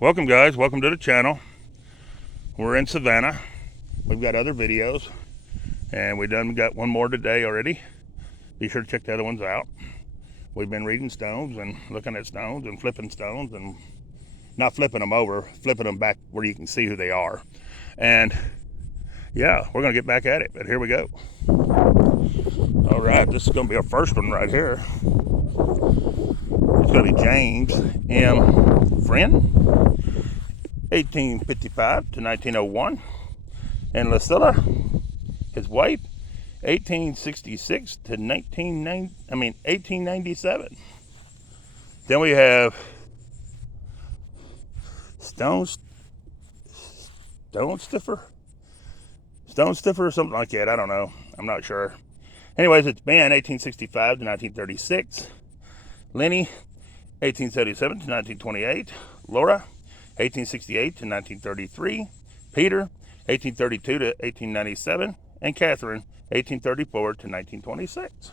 Welcome guys, welcome to the channel. We're in Savannah. We've got other videos and we got one more today already. Be sure to check the other ones out. We've been reading stones and looking at stones and flipping stones, and not flipping them over, flipping them back where you can see who they are. And yeah, we're gonna get back at it, but here we go. All right, this is gonna be our first one right here. It's gonna be James M. Friend, 1855 to 1901, and Lucilla, his wife, 1866 to 1897. Then we have Stone Stiffer or something like that. I don't know. I'm not sure. Anyways, it's Ben, 1865 to 1936. Lenny, 1877 to 1928. Laura, 1868 to 1933. Peter, 1832 to 1897. And Catherine, 1834 to 1926.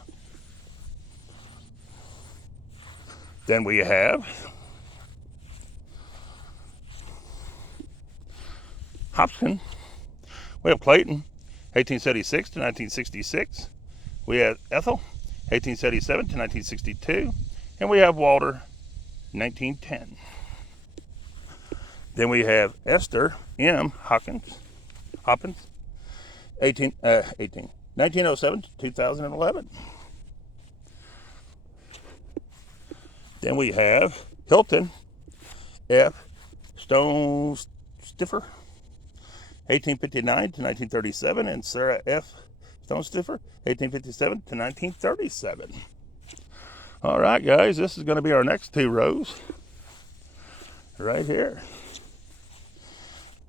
Then we have Hopkins. We have Clayton, 1876 to 1966. We have Ethel, 1877 to 1962. And we have Walter, 1910. Then we have Esther M. Hopkins, 1907 to 2011. Then we have Hilton F. Stone Stiffer, 1859 to 1937, and Sarah F. Stone Stiffer, 1857 to 1937. All right, guys, this is going to be our next two rows right here.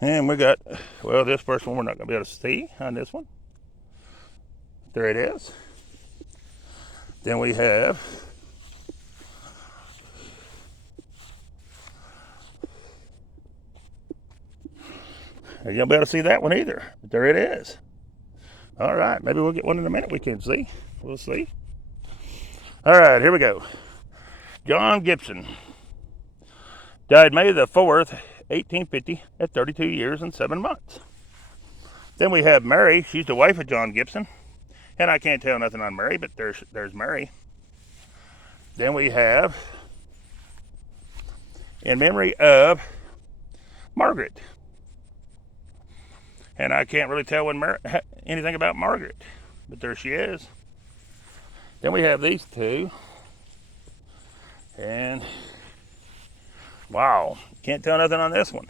And we got, well, this first one we're not going to be able to see on this one. There it is. Then we have you won't be able to see that one either, but there it is. All right, maybe we'll get one in a minute we can see. We'll see. All right, here we go. John Gibson died May the 4th, 1850 at 32 years and 7 months. Then we have Mary. She's the wife of John Gibson. And I can't tell nothing on Mary, but there's Mary. Then we have, in memory of Margaret. And I can't really tell anything about Margaret, but there she is. Then we have these two. And wow, can't tell nothing on this one.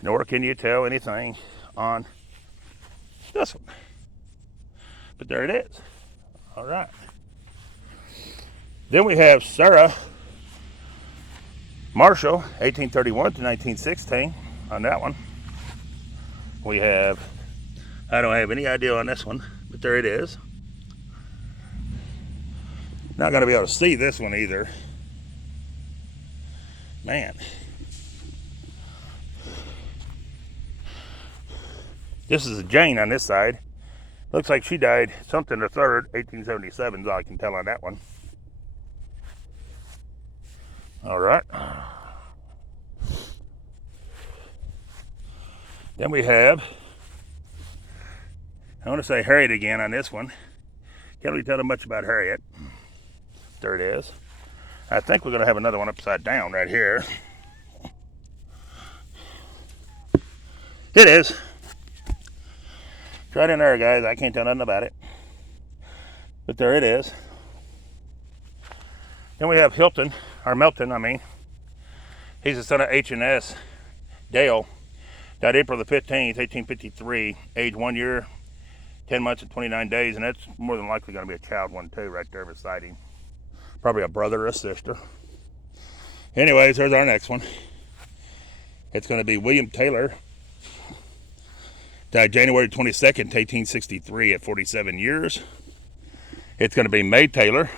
Nor can you tell anything on this one. But there it is. All right. Then we have Sarah Marshall, 1831 to 1916 on that one. We have, I don't have any idea on this one, but there it is. Not going to be able to see this one either. Man. This is a Jane on this side. Looks like she died something the 3rd, 1877, is all I can tell on that one. All right. Then we have, I want to say Harriet again on this one. Can't really tell them much about Harriet. There it is. I think we're going to have another one upside down right here. It is. It's right in there, guys. I can't tell nothing about it. But there it is. Then we have Melton, I mean. He's the son of H&S Dale. Died April the 15th, 1853. Age 1 year, 10 months and 29 days. And that's more than likely going to be a child one too, right there beside him. Probably a brother or a sister. Anyways, there's our next one. It's going to be William Taylor. Died January 22nd, 1863 at 47 years. It's going to be May Taylor,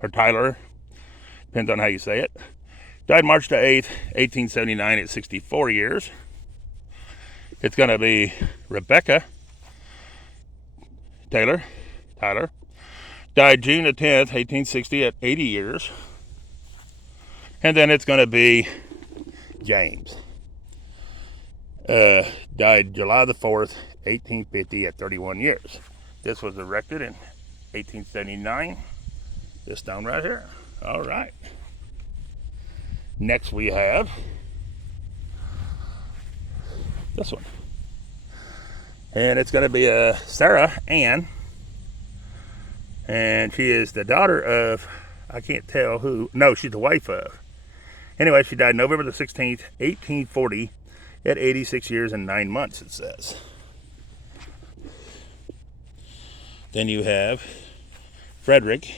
or Tyler, depends on how you say it. Died March the 8th, 1879 at 64 years. It's going to be Rebecca Tyler. Died June the 10th, 1860 at 80 years. And then it's going to be James. Died July the 4th, 1850 at 31 years. This was erected in 1879. This stone right here. All right. Next we have this one. And it's going to be Sarah Ann. And she is the daughter of, I can't tell who. No, she's the wife of. Anyway, she died November the 16th, 1840 at 86 years and 9 months, it says. Then you have Frederick.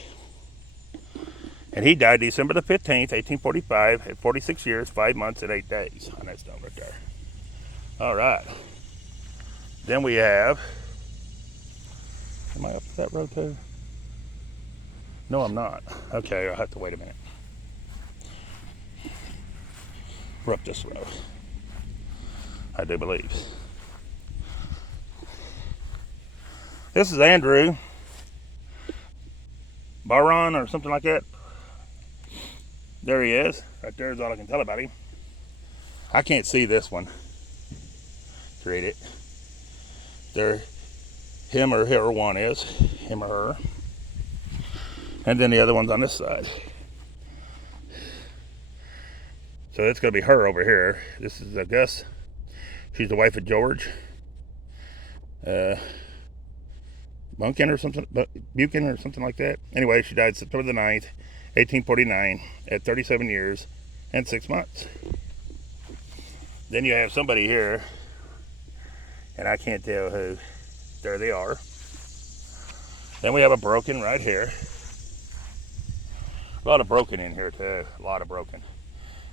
And he died December the 15th, 1845 at 46 years, 5 months and 8 days on that stone right there. All right. Then we have, am I up that road too? No, I'm not. Okay, I'll have to wait a minute. We're up this road, I do believe. This is Andrew Baron or something like that. There he is. Right there is all I can tell about him. I can't see this one. To read it. There, him or her one is. Him or her. And then the other one's on this side. So it's going to be her over here. This is Gus. She's the wife of George. Buchan or something like that. Anyway, she died September the 9th, 1849 at 37 years and 6 months. Then you have somebody here, and I can't tell who. There they are. Then we have a broken right here. A lot of broken in here too. A lot of broken.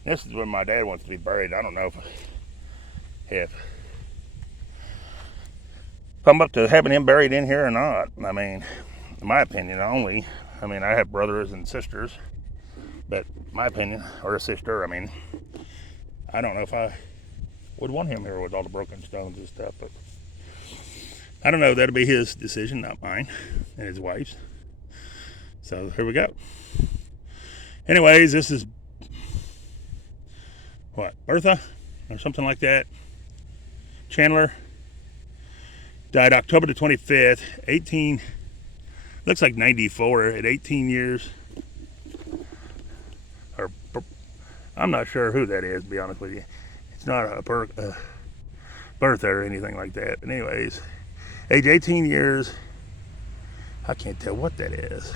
This is where my dad wants to be buried. I don't know if I'm up to having him buried in here or not. I mean, in my opinion only. I mean, I have brothers and sisters, but my opinion, or a sister, I mean, I don't know if I would want him here with all the broken stones and stuff, but I don't know. That'll be his decision, not mine, and his wife's. So here we go. Anyways, this is what, Bertha or something like that. Chandler died October the 25th, looks like 94 at 18 years. Or I'm not sure who that is, to be honest with you. It's not a Bertha or anything like that. But anyways, age 18 years. I can't tell what that is.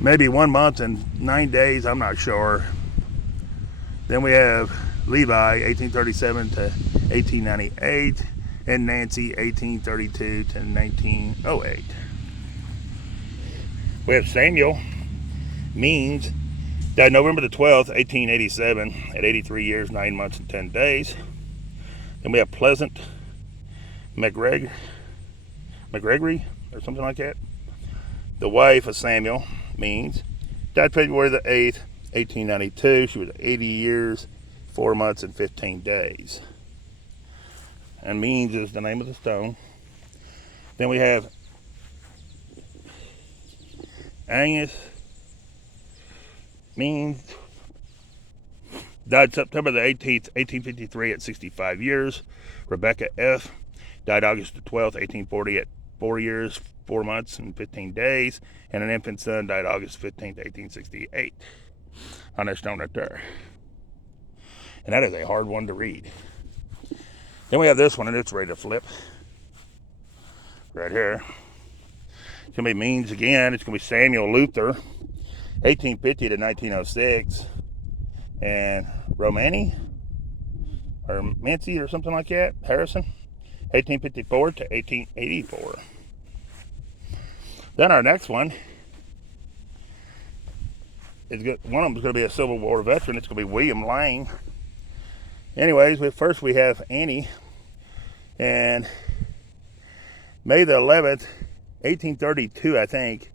Maybe 1 month and 9 days, I'm not sure. Then we have Levi, 1837 to 1898, and Nancy, 1832 to 1908. We have Samuel Means, died November the 12th, 1887, at 83 years, 9 months and 10 days. Then we have Pleasant McGregory, or something like that. The wife of Samuel Means, died February the 8th, 1892. She was 80 years, 4 months and 15 days. And Means is the name of the stone. Then we have Angus Means, died September the 18th, 1853 at 65 years. Rebecca F. died August the 12th, 1840 at 4 years, 4 months and 15 days. And an infant son died August 15th, 1868. On that stone right there. And that is a hard one to read. Then we have this one, and it's ready to flip. Right here. It's going to be Means again. It's going to be Samuel Luther, 1850 to 1906. And Romani, or Mancy, or something like that, Harrison, 1854 to 1884. Then our next one, one of them is going to be a Civil War veteran. It's going to be William Lang. Anyways, first we have Annie. And May the 11th, 1832, I think,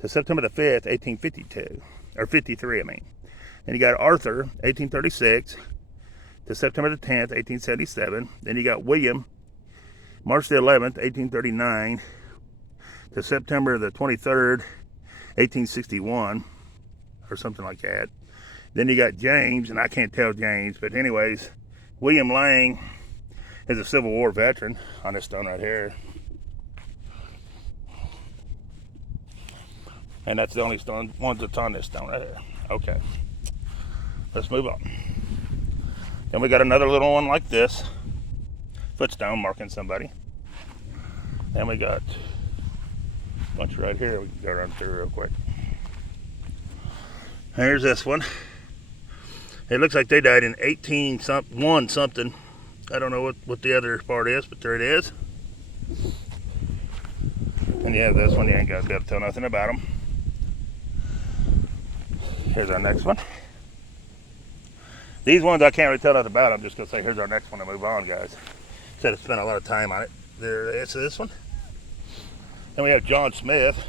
to September the 5th, 1852. Or 53, I mean. Then you got Arthur, 1836, to September the 10th, 1877. Then you got William, March the 11th, 1839, to September the 23rd, 1861. or something like that. Then you got James, and I can't tell James, but anyways, William Lang is a Civil War veteran on this stone right here. And that's the only stone, one that's on this stone right here. Okay, let's move on. Then we got another little one like this, footstone marking somebody. Then we got a bunch right here we can go run through real quick. Here's this one. It looks like they died in 1801 something. I don't know what the other part is, but there it is. And you have this one, you ain't got to be able to tell nothing about them. Here's our next one. These ones I can't really tell nothing about. I'm just going to say here's our next one and move on, guys. Instead of spending a lot of time on it. There is this one. Then we have John Smith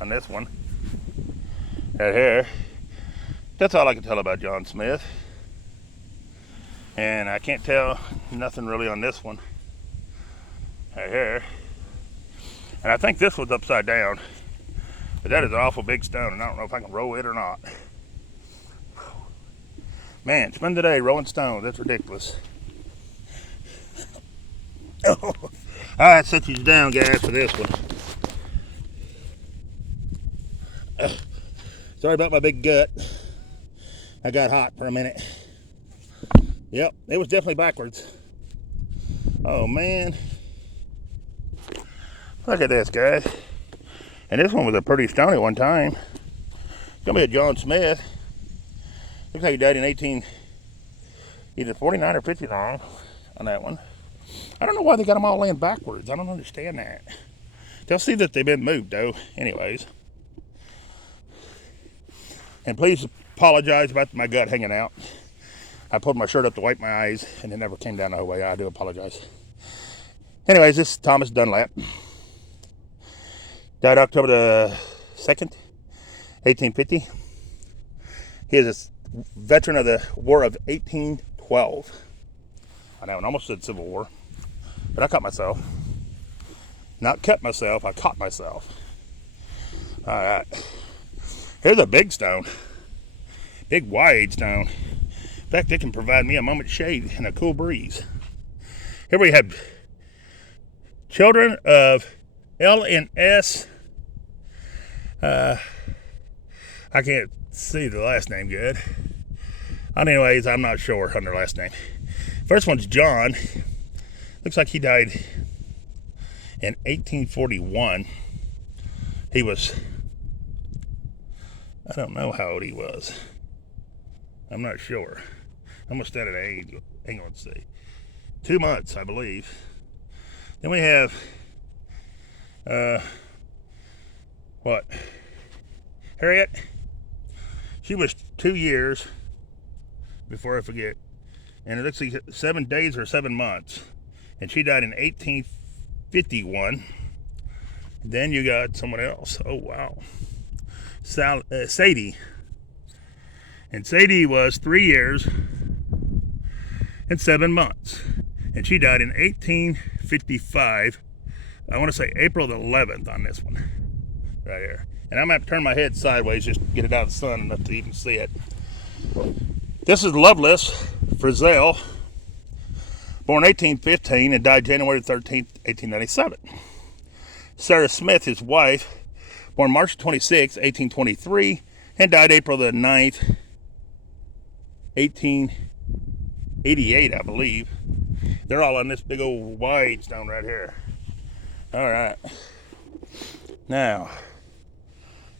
on this one. Right here. That's all I can tell about John Smith. And I can't tell nothing really on this one. Right here. And I think this one's upside down. But that is an awful big stone, and I don't know if I can roll it or not. Man, spend the day rolling stones. That's ridiculous. Oh. Alright, set you down, guys, for this one. Sorry about my big gut. I got hot for a minute. Yep, it was definitely backwards. Oh, man. Look at this, guys. And this one was a pretty stone at one time. It's going to be a John Smith. Looks like he died in either 49 or 59 on that one. I don't know why they got them all laying backwards. I don't understand that. They'll see that they've been moved, though, anyways. And please apologize about my gut hanging out. I pulled my shirt up to wipe my eyes, and it never came down the whole way. I do apologize. Anyways, this is Thomas Dunlap. Died October the 2nd, 1850. He is a veteran of the War of 1812. I know, I almost said Civil War, but I caught myself. Not cut myself, I caught myself. All right. Here's a big stone. Big wide stone. In fact, it can provide me a moment's shade and a cool breeze. Here we have children of L&S. I can't see the last name good. Anyways, I'm not sure on their last name. First one's John. Looks like he died in 1841. He was, I don't know how old he was. I'm not sure. Almost at an age. Hang on, let's see. 2 months, I believe. Then we have, Harriet. She was 2 years, before I forget. And it looks like 7 days or 7 months. And she died in 1851. Then you got someone else. Oh, wow. Sadie. And Sadie was 3 years and 7 months. And she died in 1855. I want to say April the 11th on this one. Right here. And I'm going to have to turn my head sideways just to get it out of the sun enough to even see it. This is Loveless Frizzell, born 1815 and died January 13th, 1897. Sarah Smith, his wife, born March 26, 1823, and died April the 9th, 1888, I believe. They're all on this big old wide stone right here. All right. Now,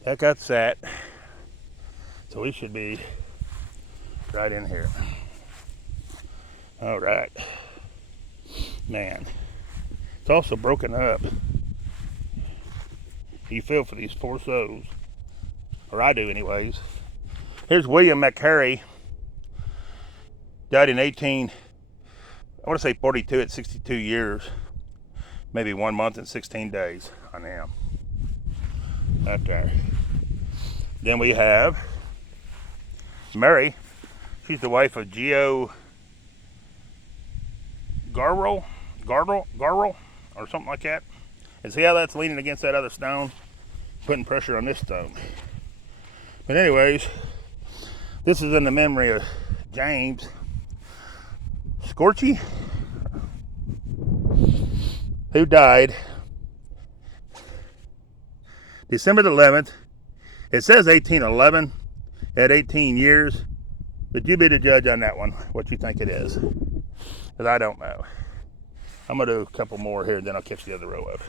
that got set. So we should be right in here. All right. Man, it's also broken up. You feel for these poor souls. Or I do anyways. Here's William McHarry. Died in 42 at 62 years. Maybe 1 month and 16 days on him. Right there. Then we have Mary. She's the wife of Geo Garrel, or something like that. And see how that's leaning against that other stone? Putting pressure on this stone. But anyways, this is in the memory of James Scorchy, who died December the 11th. It says 1811 at 18 years, but you be the judge on that one, what you think it is, because I don't know. I'm going to do a couple more here, and then I'll catch the other row up.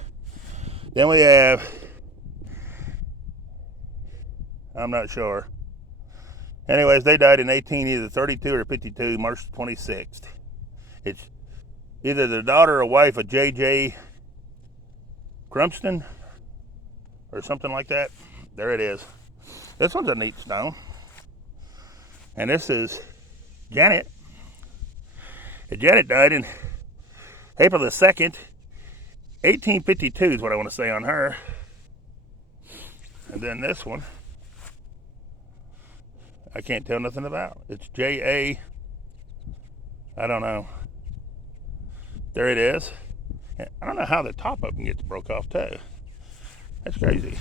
Then we have, I'm not sure. Anyways, they died in either 32 or 52, March 26th. It's either the daughter or wife of J.J. Crumston or something like that. There it is. This one's a neat stone. And this is Janet. And Janet died in April the 2nd, 1852 is what I want to say on her. And then this one, I can't tell nothing about. It's J.A. I don't know. There it is. I don't know how the top of them gets broke off too. That's crazy.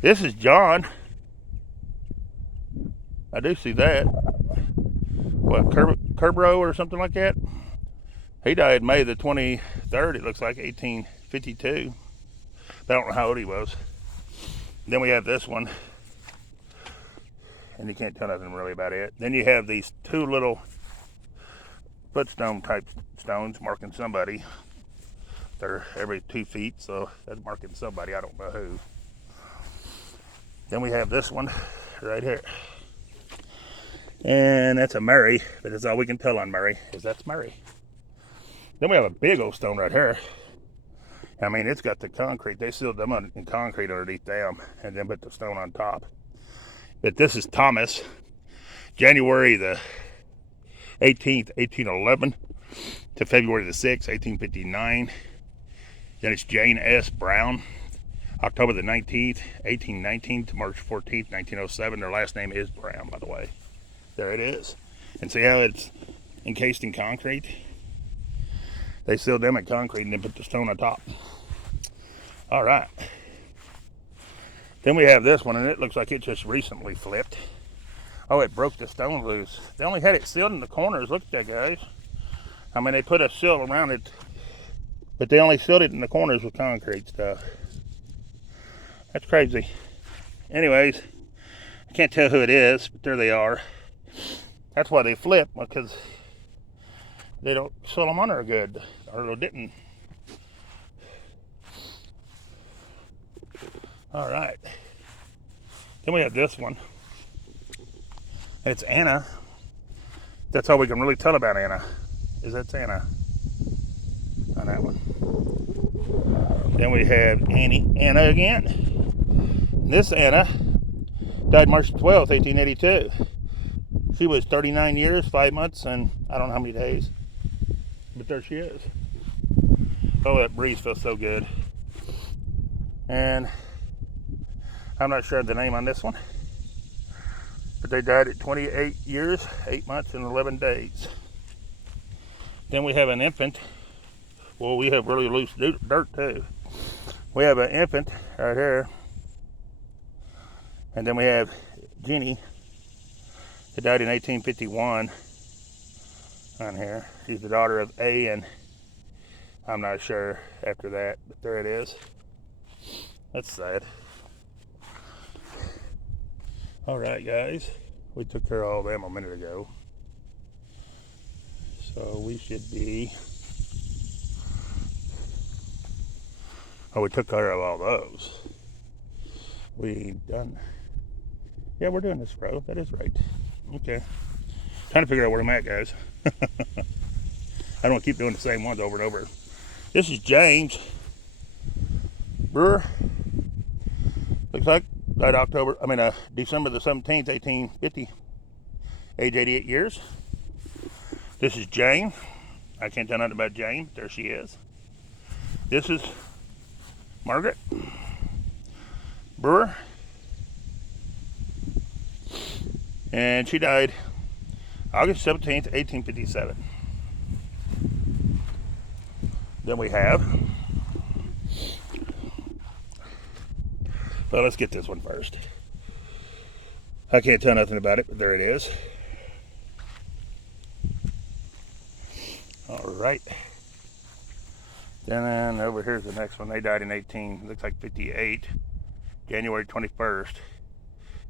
This is John. I do see that. What, Kerbrough or something like that? He died May the 23rd, it looks like, 1852. But I don't know how old he was. Then we have this one. And you can't tell nothing really about it. Then you have these two little footstone type stones marking somebody. They're every 2 feet, so that's marking somebody. I don't know who. Then we have this one right here. And that's a Mary, but that's all we can tell on Mary, is that's Mary. Then we have a big old stone right here. I mean, it's got the concrete. They sealed them in concrete underneath them and then put the stone on top. But this is Thomas, January the 18th, 1811 to February the 6th, 1859. Then it's Jane S. Brown, October the 19th, 1819 to March 14th, 1907. Their last name is Brown, by the way. There it is. And see how it's encased in concrete? They sealed them in concrete and then put the stone on top. All right. Then we have this one, and it looks like it just recently flipped. Oh, it broke the stone loose. They only had it sealed in the corners. Look at that, guys. I mean, they put a seal around it, but they only sealed it in the corners with concrete stuff. That's crazy. Anyways, I can't tell who it is, but there they are. That's why they flip, because they don't seal them under good, or they didn't. All right. Then we have this one. It's Anna. That's all we can really tell about Anna, is that's Anna on that one. Then we have Anna again. This Anna died March 12th, 1882. She was 39 years, 5 months, and I don't know how many days. But there she is. Oh, that breeze feels so good. And I'm not sure of the name on this one. But they died at 28 years, 8 months, and 11 days. Then we have an infant. Well, we have really loose dirt too. We have an infant right here. And then we have Jeannie, who died in 1851 on here. She's the daughter of A, and I'm not sure after that, but there it is. That's sad. All right, guys. We took care of all of them a minute ago. So we should be... Oh, we took care of all those. We done... Yeah, we're doing this row. That is right. Okay. Trying to figure out where I'm at, guys. I don't want to keep doing the same ones over and over. This is James Brewer. Looks like died December the 17th, 1850. Age 88 years. This is Jane. I can't tell nothing about Jane. There she is. This is Margaret Brewer. And she died August 17th, 1857. Then we have, well, let's get this one first. I can't tell nothing about it, but there it is. All right. Then over here's the next one. They died in 58, January 21st.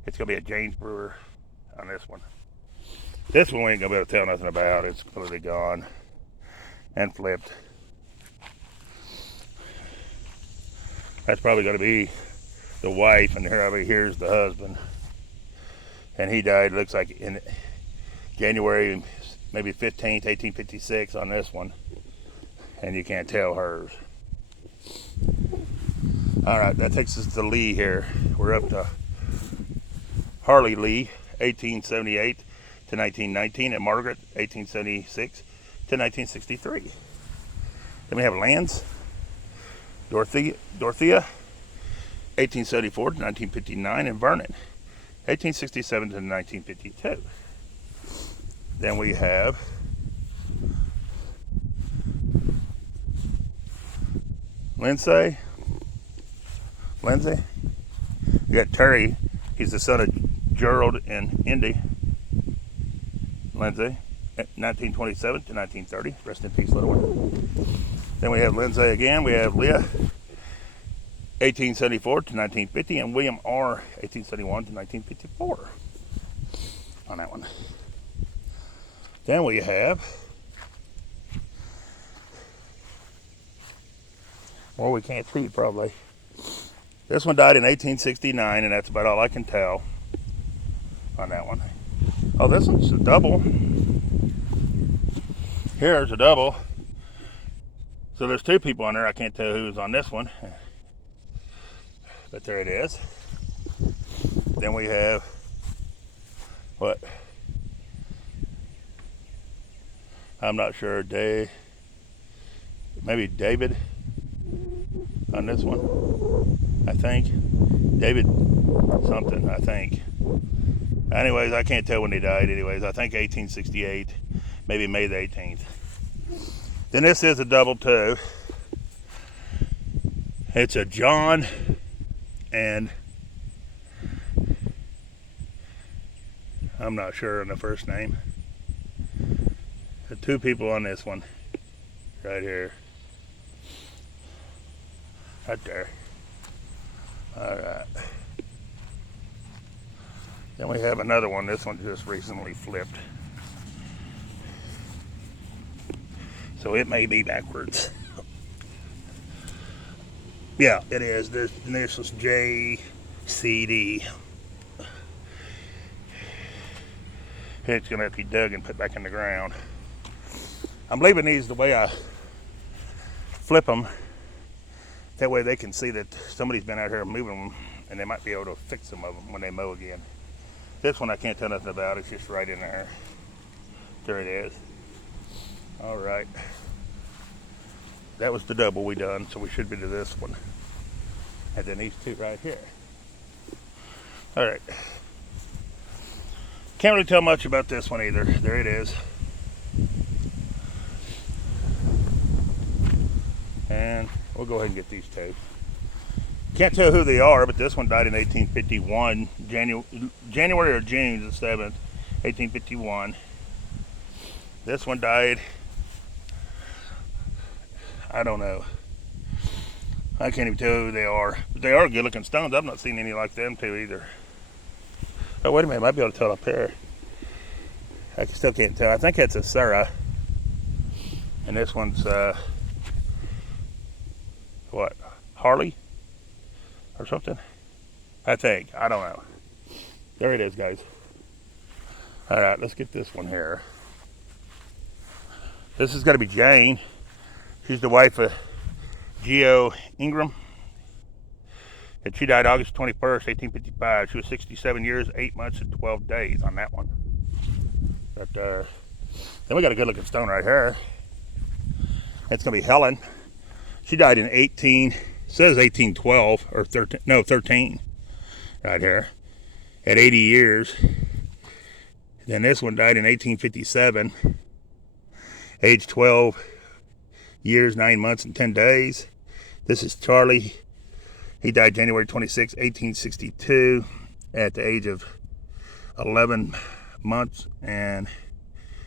It's gonna be a James Brewer on this one. This one we ain't gonna be able to tell nothing about. It's completely gone and flipped. That's probably gonna be the wife, and here's the husband. And he died, looks like in January, maybe 15th, 1856 on this one. And you can't tell hers. All right, that takes us to Lee here. We're up to Harley Lee, 1878 to 1919, and Margaret, 1876 to 1963. Then we have Lance, Dorothea, 1874 to 1959, and Vernon, 1867 to 1952. Then we have Lindsay. We got Terry. He's the son of Gerald and Indy Lindsay, 1927 to 1930. Rest in peace, little one. Then we have Lindsay again. We have Leah, 1874 to 1950, and William R., 1871 to 1954 on that one. Then we have, well, we can't see probably. This one died in 1869, and that's about all I can tell on that one. Oh, this one's a double. Here's a double. So there's two people on there. I can't tell who's on this one, but there it is. Then we have, what? I'm not sure. Maybe David on this one, I think. David something, I think. Anyways, I can't tell when he died. Anyways, I think 1868, maybe May the 18th. Then this is a double too. It's a John and I'm not sure on the first name. The two people on this one, right here. Right there. All right. Then we have another one. This one just recently flipped. So it may be backwards. Yeah, it is. This is JCD. It's going to have to be dug and put back in the ground. I'm leaving these the way I flip them. That way they can see that somebody's been out here moving them, and they might be able to fix some of them when they mow again. This one I can't tell nothing about. It's just right in there. There it is. All right. That was the double we done, so we should be to this one. And then these two right here. All right. Can't really tell much about this one either. There it is. And we'll go ahead and get these two. Can't tell who they are, but this one died in 1851, January or June the 7th, 1851. This one died, I don't know. I can't even tell who they are. But they are good looking stones. I've not seen any like them too either. Oh, wait a minute, I might be able to tell up here. I still can't tell. I think that's a Sarah. And this one's, what, Harley? Or something? I think. I don't know. There it is, guys. All right, let's get this one here. This is going to be Jane. She's the wife of Geo Ingram. And she died August 21st, 1855. She was 67 years, 8 months, and 12 days on that one. But then we got a good looking stone right here. It's going to be Helen. She died in 1812 or 13 right here at 80 years. Then this one died in 1857, age 12 years, 9 months, and 10 days. This is Charlie. He died January 26, 1862 at the age of 11 months and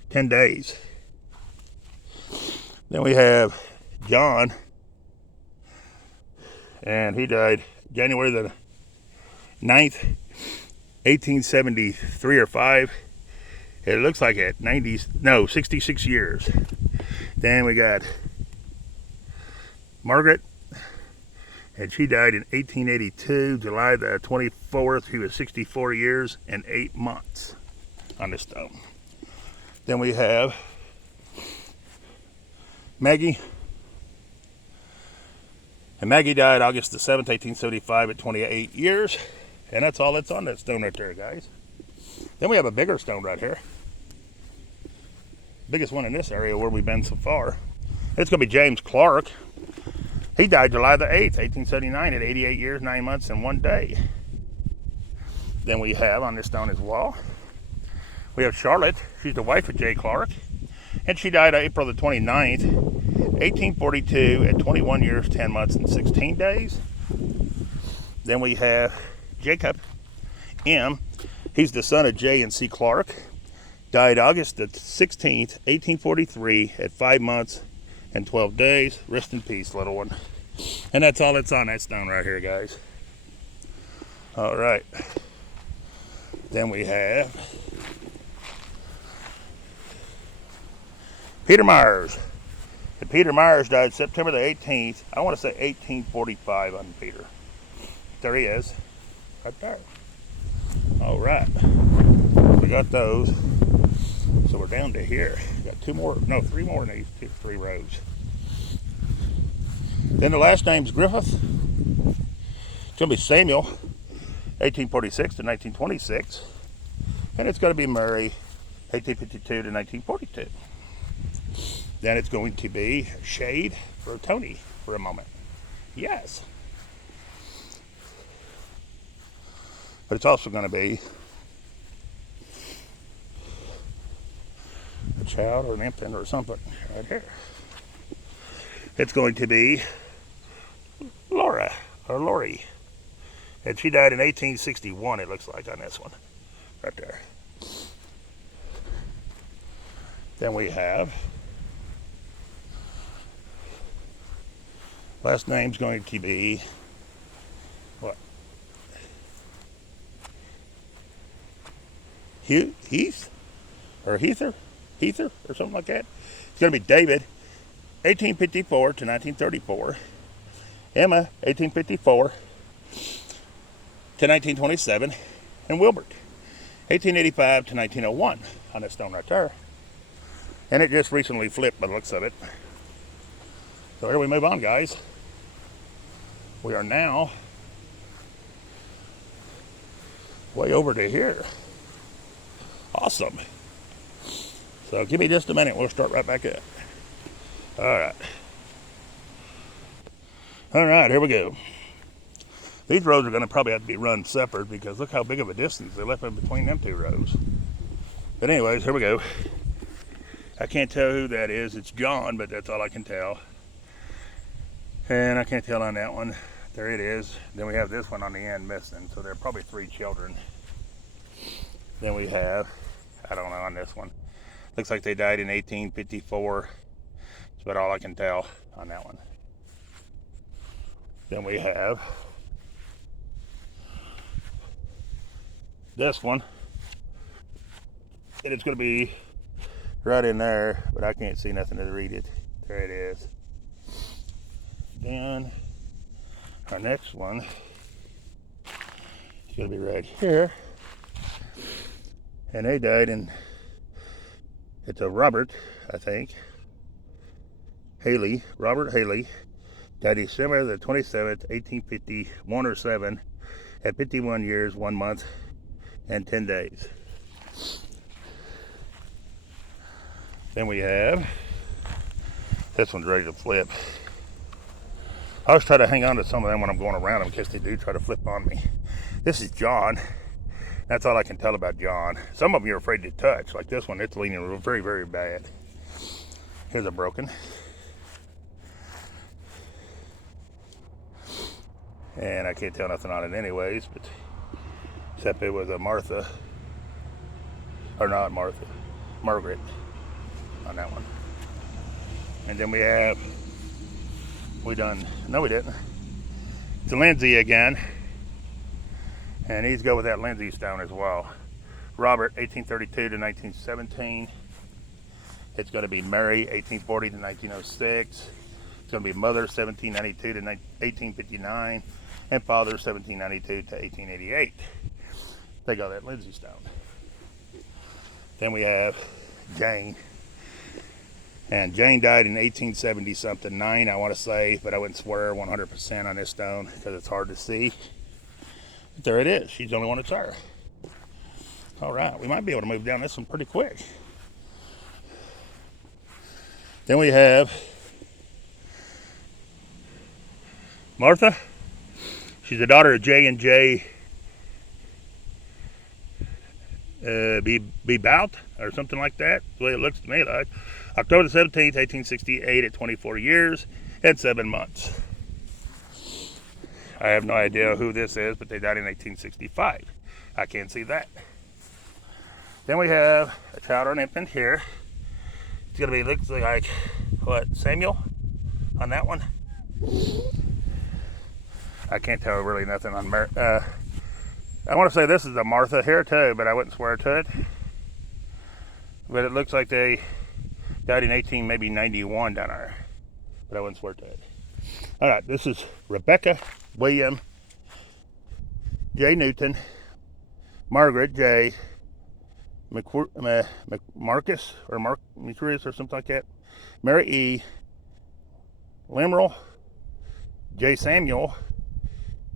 10 days. Then we have John, and he died January the 9th, 1873 or 5. It looks like at 66 years. Then we got Margaret, and she died in 1882, July the 24th. She was 64 years and 8 months on this stone. Then we have Maggie. And Maggie died August the 7th, 1875 at 28 years. And that's all that's on that stone right there, guys. Then we have a bigger stone right here. Biggest one in this area where we've been so far. It's going to be James Clark. He died July the 8th, 1879 at 88 years, 9 months, and 1 day. Then we have on this stone as well, we have Charlotte. She's the wife of J. Clark. And she died April the 29th, 1842 at 21 years, 10 months, and 16 days. Then we have Jacob M. He's the son of J. and C. Clark. Died August the 16th, 1843 at 5 months and 12 days. Rest in peace, little one. And that's all that's on that stone right here, guys. All right. Then we have Peter Myers. And Peter Myers died September the 18th. I want to say 1845 on Peter. There he is. Right there. All right. We got those. So we're down to here. We got three more in these three rows. Then the last name's Griffith. It's going to be Samuel, 1846 to 1926. And it's going to be Mary, 1852 to 1942. Then it's going to be Shade for Tony for a moment. Yes. But it's also going to be a child or an infant or something right here. It's going to be Laura or Lori. And she died in 1861, it looks like, on this one. Right there. Then we have last name's going to be what? Heath or Heather or something like that. It's going to be David, 1854 to 1934. Emma, 1854 to 1927. And Wilbert, 1885 to 1901 on that stone right there. And it just recently flipped by the looks of it. So here we move on, guys. We are now way over to here. Awesome. So give me just a minute. We'll start right back up. All right. All right, here we go. These rows are going to probably have to be run separate because look how big of a distance they left in between them two rows. But anyways, here we go. I can't tell who that is. It's John, but that's all I can tell. And I can't tell on that one. There it is. Then we have this one on the end missing. So there are probably 3 children. Then we have, I don't know on this one. Looks like they died in 1854. That's about all I can tell on that one. Then we have this one. And it's going to be right in there, but I can't see nothing to read it. There it is. Then our next one is going to be right here. And they died in, it's a Robert, I think. Haley, Robert Haley, died December the 27th, 1851 or 7, at 51 years, 1 month, and 10 days. Then we have, this one's ready to flip. I always try to hang on to some of them when I'm going around them in case they do try to flip on me. This is John. That's all I can tell about John. Some of them you're afraid to touch. Like this one, it's leaning very, very bad. Here's a broken. And I can't tell nothing on it anyways, but except it was a Martha. or not Martha, Margaret on that one. And then we done, no we didn't. It's Lindsay again. And he's go with that Lindsay stone as well. Robert, 1832 to 1917. It's going to be Mary, 1840 to 1906. It's going to be Mother, 1792 to 1859. And Father, 1792 to 1888. They got that Lindsay stone. Then we have Jane. And Jane died in 1870 something, 9 I want to say, but I wouldn't swear 100% on this stone because it's hard to see. But there it is. She's the only one that's her. All right, we might be able to move down this one pretty quick. Then we have Martha. She's the daughter of J and J be bout or something like that. That's the way it looks to me like. October the 17th, 1868 at 24 years and 7 months. I have no idea who this is, but they died in 1865. I can't see that. Then we have a child or an infant here. It's going to be, looks like, what, Samuel on that one? I can't tell really nothing on I want to say this is a Martha here too, but I wouldn't swear to it. But it looks like they died in 1891 down there, but I wouldn't swear to it. All right, this is Rebecca William J. Newton, Margaret J. Marcus or Mercurius or something like that, Mary E. Lemuel, J. Samuel,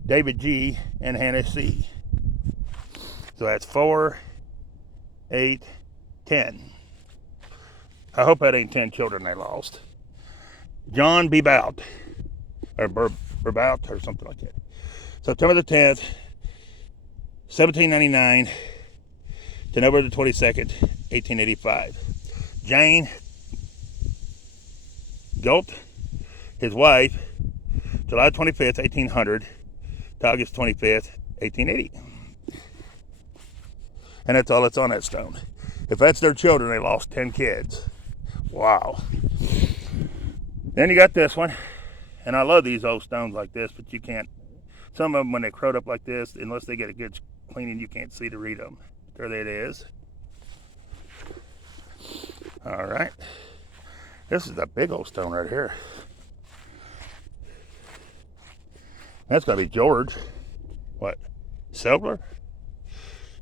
David G. and Hannah C. So that's 4, 8, 10. I hope that ain't 10 children they lost. John B. Bout, or Burbout, or something like that. September the 10th, 1799 to November the 22nd, 1885. Jane Galt, his wife, July 25th, 1800 to August 25th, 1880. And that's all that's on that stone. If that's their children, they lost 10 kids. Wow. Then you got this one. And I love these old stones like this, but you can't, some of them when they crowed up like this, unless they get a good cleaning, you can't see to read them. There it is. All right. This is a big old stone right here. That's got to be George. What? Selbler?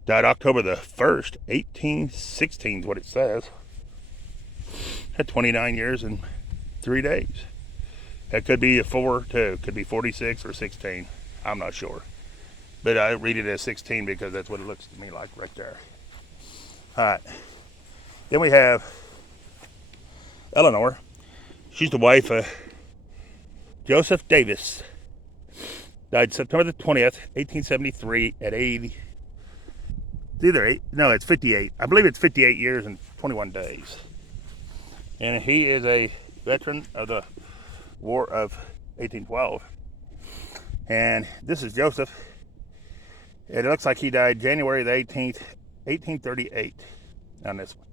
Died October the 1st, 1816 is what it says. Had 29 years and 3 days. That could be a 4 too. Could be 46 or 16. I'm not sure. But I read it as 16 because that's what it looks to me like right there. All right. Then we have Eleanor. She's the wife of Joseph Davis. Died September the 20th, 1873 at 80. It's either 8, no, it's 58. I believe it's 58 years and 21 days. And he is a veteran of the War of 1812. And this is Joseph. It looks like he died January the 18th, 1838 on this one.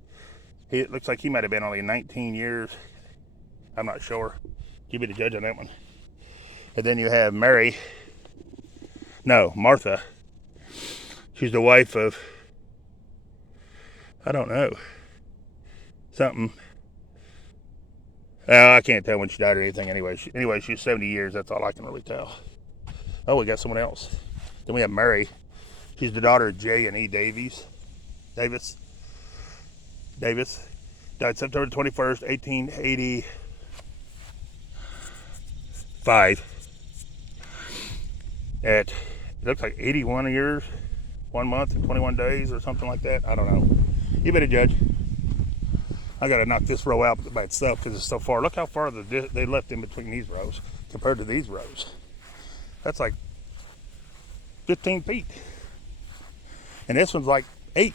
It looks like he might have been only 19 years. I'm not sure. You be the judge on that one. And then you have Martha. She's the wife of, I don't know, something. I can't tell when she died or anything anyway. She's 70 years. That's all I can really tell. Oh, we got someone else. Then we have Mary. She's the daughter of J and E Davis. Died September 21st, 1885. It looks like 81 years, 1 month and 21 days or something like that. I don't know. You better judge. I got to knock this row out by itself because it's so far. Look how far they left in between these rows compared to these rows. That's like 15 feet. And this one's like 8.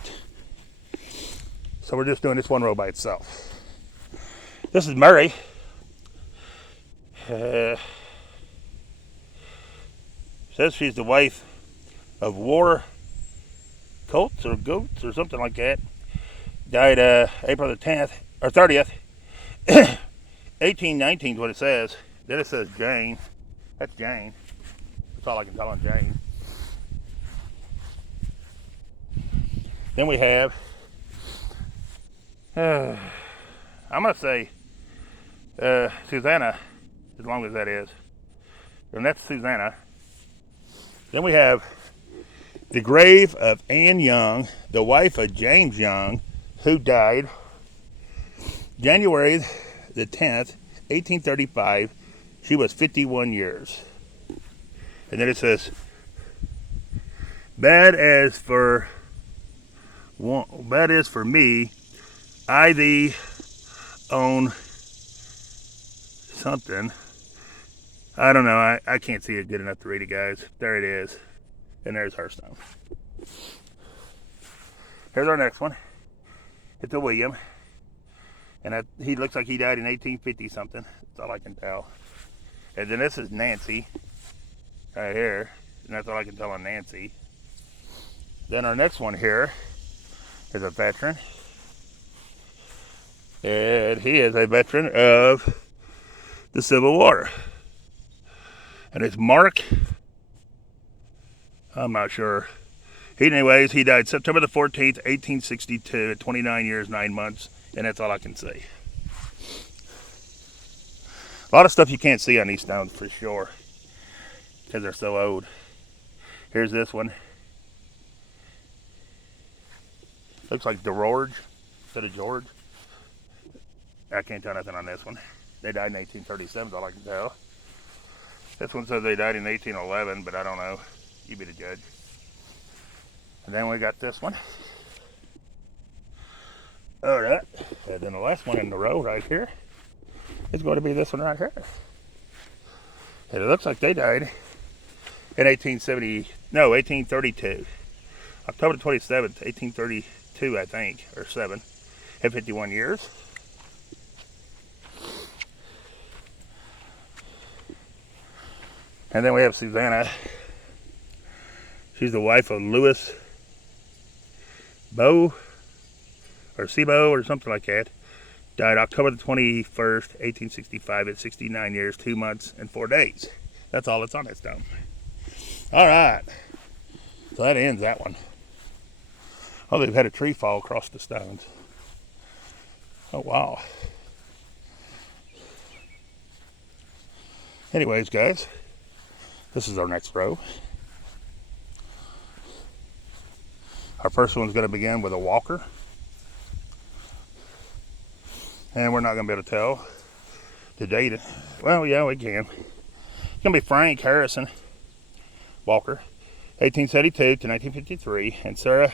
So we're just doing this one row by itself. This is Mary. Says she's the wife of War Colts or Goats or something like that. Died April the 10th, or 30th, 1819 is what it says. Then it says Jane. That's Jane. That's all I can tell on Jane. Then we have, I'm going to say Savannah, as long as that is. And that's Savannah. Then we have the grave of Anne Young, the wife of James Young, who died January the 10th, 1835. She was 51 years. And then it says, bad is for me, I thee own something. I don't know. I can't see it good enough to read it, guys. There it is. And there's Headstone. Here's our next one. It's a William. And he looks like he died in 1850 something. That's all I can tell. And then this is Nancy. Right here. And that's all I can tell on Nancy. Then our next one here is a veteran. And he is a veteran of the Civil War. And it's Mark. I'm not sure. Anyways, he died September the 14th, 1862, at 29 years, 9 months. And that's all I can say. A lot of stuff you can't see on these stones for sure, because they're so old. Here's this one. Looks like DeRorge instead of George. I can't tell nothing on this one. They died in 1837, is all I can tell. This one says they died in 1811, but I don't know. You be the judge. And then we got this one. All right. And then the last one in the row right here is going to be this one right here. And it looks like they died in 1832. October 27th, 1832, I think, or 7, at 51 years. And then we have Savannah. She's the wife of Louis Bow, or Seabow, or something like that. Died October the 21st, 1865, at 69 years, 2 months, and 4 days. That's all that's on that stone. All right. So that ends that one. Oh, they've had a tree fall across the stones. Oh, wow. Anyways, guys, this is our next row. Our first one's going to begin with a walker. And we're not going to be able to tell the date. Well, yeah, we can. It's going to be Frank Harrison Walker, 1872 to 1953. And Sarah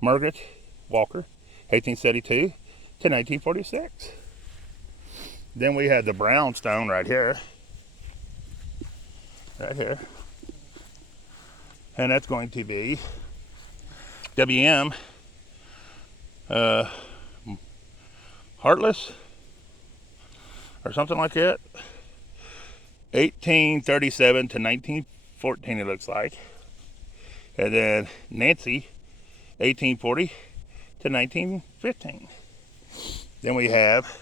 Margaret Walker, 1872 to 1946. Then we have the brown stone right here. Right here. And that's going to be W.M. Heartless or something like that. 1837 to 1914, it looks like. And then Nancy, 1840 to 1915. Then we have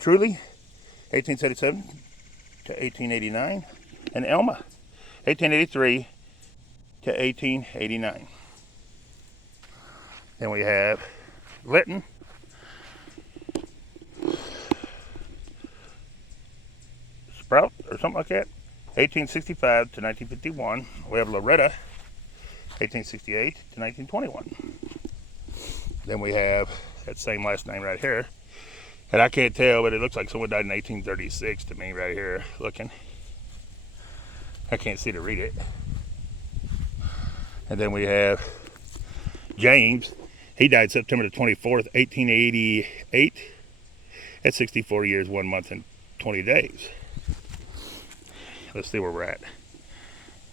Truly, 1877 to 1889. And Elma, 1883 to 1889. Then we have Lytton, Sprout, or something like that, 1865 to 1951. We have Loretta, 1868 to 1921. Then we have that same last name right here. And I can't tell, but it looks like someone died in 1836 to me right here, looking. I can't see to read it. And then we have James. He died September the 24th, 1888, at 64 years, 1 month, and 20 days. Let's see where we're at.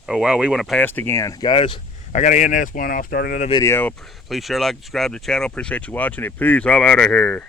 Oh, wow, we want to pass again. Guys, I got to end this one. I'll start another video. Please share, like, subscribe to the channel. Appreciate you watching it. Peace. I'm out of here.